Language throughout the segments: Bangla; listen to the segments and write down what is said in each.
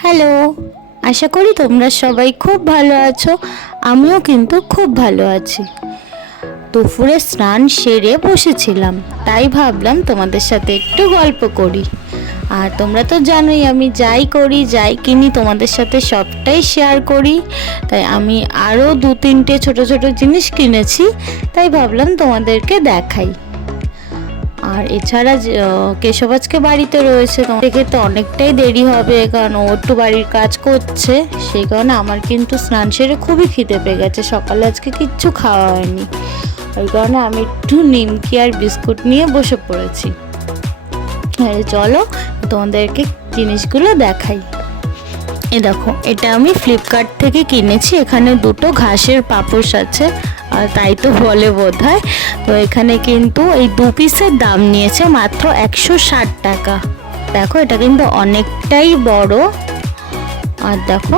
হ্যালো, আশা করি তোমরা সবাই খুব ভালো আছো। আমিও কিন্তু খুব ভালো আছি। দুপুরে স্নান সেরে বসেছিলাম, তাই ভাবলাম তোমাদের সাথে একটু গল্প করি। আর তোমরা তো জানোই আমি যাই করি যাই কিনি তোমাদের সাথে সবটাই শেয়ার করি। তাই আমি আরও 2-3টে ছোট ছোট জিনিস কিনেছি, তাই ভাবলাম তোমাদেরকে দেখাই। আর এছাড়া কেশব আজকে বাড়িতে রয়েছে, দেখে তো অনেকটাই দেরি হবে, কারণ ও একটু বাড়ির কাজ করছে। সেই কারণে আমার কিন্তু স্নান সেরে খুবই খিদে পেয়ে গেছে, সকালে আজকে কিচ্ছু খাওয়া হয়নি। ওই কারণে আমি একটু নিমকি আর বিস্কুট নিয়ে বসে পড়েছি। চলো তোমাদেরকে জিনিসগুলো দেখাই। এ দেখো, এটা আমি ফ্লিপকার্ট থেকে কিনেছি। এখানে 2টো ঘাসের পাপোশ আছে, আর তাই তো বলে বোধহয়। তো এখানে কিন্তু এই 2 পিসের দাম নিয়েছে মাত্র 160 টাকা। দেখো, এটা কিন্তু অনেকটাই বড়। আর দেখো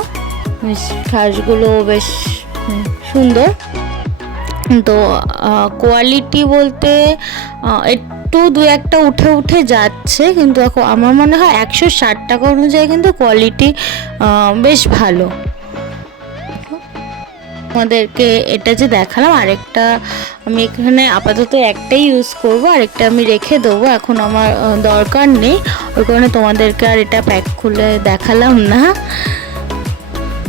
ঘাসগুলো বেশ সুন্দর। তো কোয়ালিটি বলতে একটু 2-1টা উঠে যাচ্ছে, কিন্তু দেখো আমার মনে হয় 160 টাকা অনুযায়ী কিন্তু কোয়ালিটি বেশ ভালো। আমাদেরকে এটা যে দেখালাম, আরেকটা আমি এখানে আপাতত একটাই ইউজ করব, আরেকটা আমি রেখে দেবো, এখন আমার দরকার নেই। ওই কারণে তোমাদেরকে আর এটা প্যাক খুলে দেখালাম না,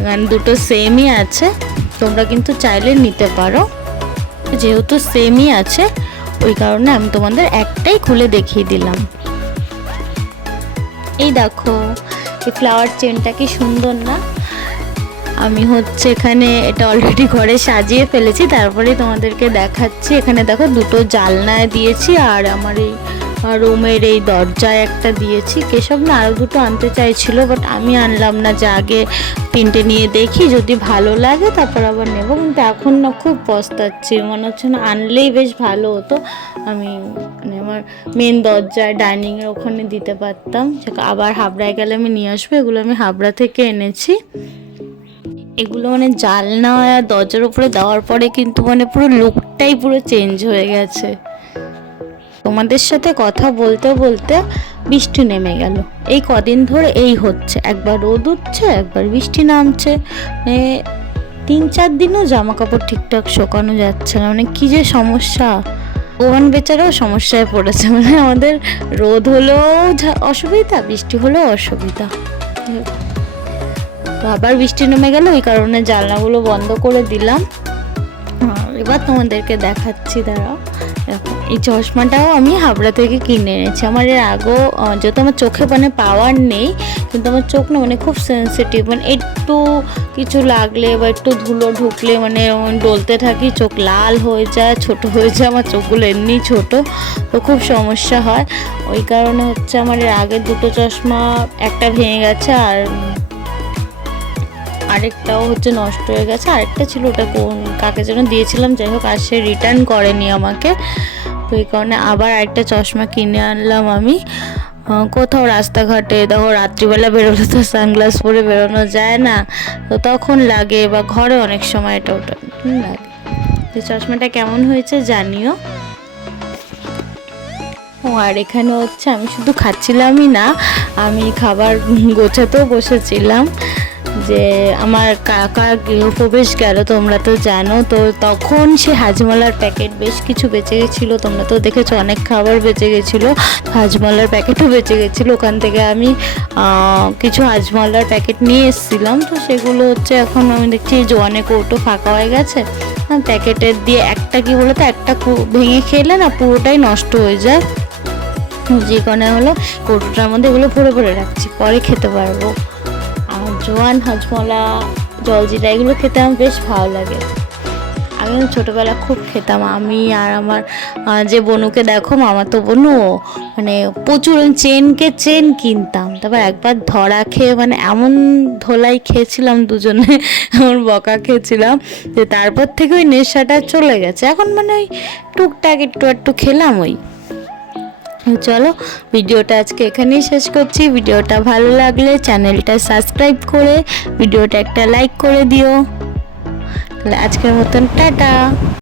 কারণ দুটো সেমই আছে। তোমরা কিন্তু চাইলে নিতে পারো, যেহেতু সেমই আছে ওই কারণে আমি তোমাদের একটাই খুলে দেখিয়ে দিলাম। এই দেখো, এই ফ্লাওয়ার চেনটা কি সুন্দর না? আমি এখানে এটা অলরেডি ঘরে সাজিয়ে ফেলেছি, তারপরে তোমাদেরকে দেখাচ্ছি। এখানে দেখো 2টো জালনায় দিয়েছি, আর আমার এই রুমের এই দরজায় একটা দিয়েছি। কেশব না আরও 2টো আনতে চাইছিল, বাট আমি আনলাম না, যে আগে 3টে নিয়ে দেখি, যদি ভালো লাগে তারপর আবার নেব। কিন্তু এখন না খুব পস্তাচ্ছি, মনে হচ্ছে না আনলেই বেশ ভালো হতো। আমি মানে আমার মেন দরজায় ডাইনিংয়ের ওখানে দিতে পারতাম। আবার হাবড়ায় গেলে আমি নিয়ে আসবো। এগুলো আমি হাবড়া থেকে এনেছি। এগুলো মানে জানলা আর দরজার উপরে দেওয়ার পরে কিন্তু মানে পুরো লুকটাই পুরো চেঞ্জ হয়ে গেছে। তোমাদের সাথে কথা বলতে বলতে বৃষ্টি নেমে গেল। এই কদিন ধরে এই হচ্ছে, একবার রোদ উঠছে একবার বৃষ্টি নামছে। 3-4 দিনও জামা কাপড় ঠিকঠাক শোকানো যাচ্ছে না, মানে কি যে সমস্যা। ভগবান বেচারাও সমস্যায় পড়েছে, মানে আমাদের রোদ হলেও অসুবিধা, বৃষ্টি হলেও অসুবিধা। তো আবার বৃষ্টি নেমে গেল, ওই কারণে জানলাগুলো বন্ধ করে দিলাম। এবার তোমাদেরকে দেখাচ্ছি, দাঁড়াও। দেখো, এই চশমাটাও আমি হাবড়া থেকে কিনে এনেছি। আমার এর আগেও যেহেতু আমার চোখে মানে পাওয়ার নেই, কিন্তু আমার চোখ না মানে খুব সেন্সিটিভ, মানে একটু কিছু লাগলে বা একটু ধুলো ঢুকলে মানে ডলতে থাকি, চোখ লাল হয়ে যায়, ছোট হয়ে যায়। আমার চোখগুলো এমনি ছোট, তো খুব সমস্যা হয়। ওই কারণে আমার এর আগের 2টো চশমা, একটা ভেঙে গেছে আর আরেকটাও নষ্ট হয়ে গেছে। আরেকটা ছিল, ওটা কাকে যেন দিয়েছিলাম, যাই হোক আর সে রিটার্ন করেনি আমাকে। তো এই কারণে আবার আরেকটা চশমা কিনে আনলাম আমি। কোথাও রাস্তাঘাটে দেখো রাত্রিবেলা বেরোলে তো সানগ্লাস পরে বেরোনো যায় না, তো তখন লাগে, বা ঘরে অনেক সময় এটা ওটা লাগে। তো চশমাটা কেমন হয়েছে জানিও। আর এখানে আমি শুধু খাচ্ছিলামই না, আমি খাবার গোছাতেও বসেছিলাম। যে আমার কাকা গৃহপ্রবেশ গেল, তোমরা তো জানো, তো তখন সে হাজমলার প্যাকেট বেশ কিছু বেঁচে গেছিলো। তোমরা তো দেখেছো অনেক খাবার বেঁচে গেছিলো, হাজমলার প্যাকেটও বেঁচে গেছিলো। ওখান থেকে আমি কিছু হাজমলার প্যাকেট নিয়ে এসেছিলাম। তো সেগুলো এখন আমি দেখছি যে অনেক কৌটো ফাঁকা হয়ে গেছে। প্যাকেটের দিয়ে একটা কি বলো তো, একটা ভেঙে খেলে না পুরোটাই নষ্ট হয়ে যায়। যে কারণে কৌটোটার মধ্যে এগুলো ভরে ভরে রাখছি, পরে খেতে পারবো। আর জোয়ান, হাজমলা, জলজিরা এগুলো খেতে আমার বেশ ভালো লাগে। আমি ছোটোবেলা খুব খেতাম। আমি আর আমার যে বনুকে দেখো, মামাতো বনু, মানে প্রচুর চেন কিনতাম। তারপর একবার ধরা খেয়ে মানে এমন ধোলাই খেয়েছিলাম দুজনে, আমার বকা খেয়েছিলাম, যে তারপর থেকে ওই নেশাটা চলে গেছে। এখন মানে ওই টুকটাক একটু খেলাম। চলো, ভিডিওটা আজকে এখানেই শেষ করছি। ভিডিওটা ভালো লাগলে চ্যানেলটা সাবস্ক্রাইব করে ভিডিওটা একটা লাইক করে দিও। তাহলে আজকের মতন টাটা।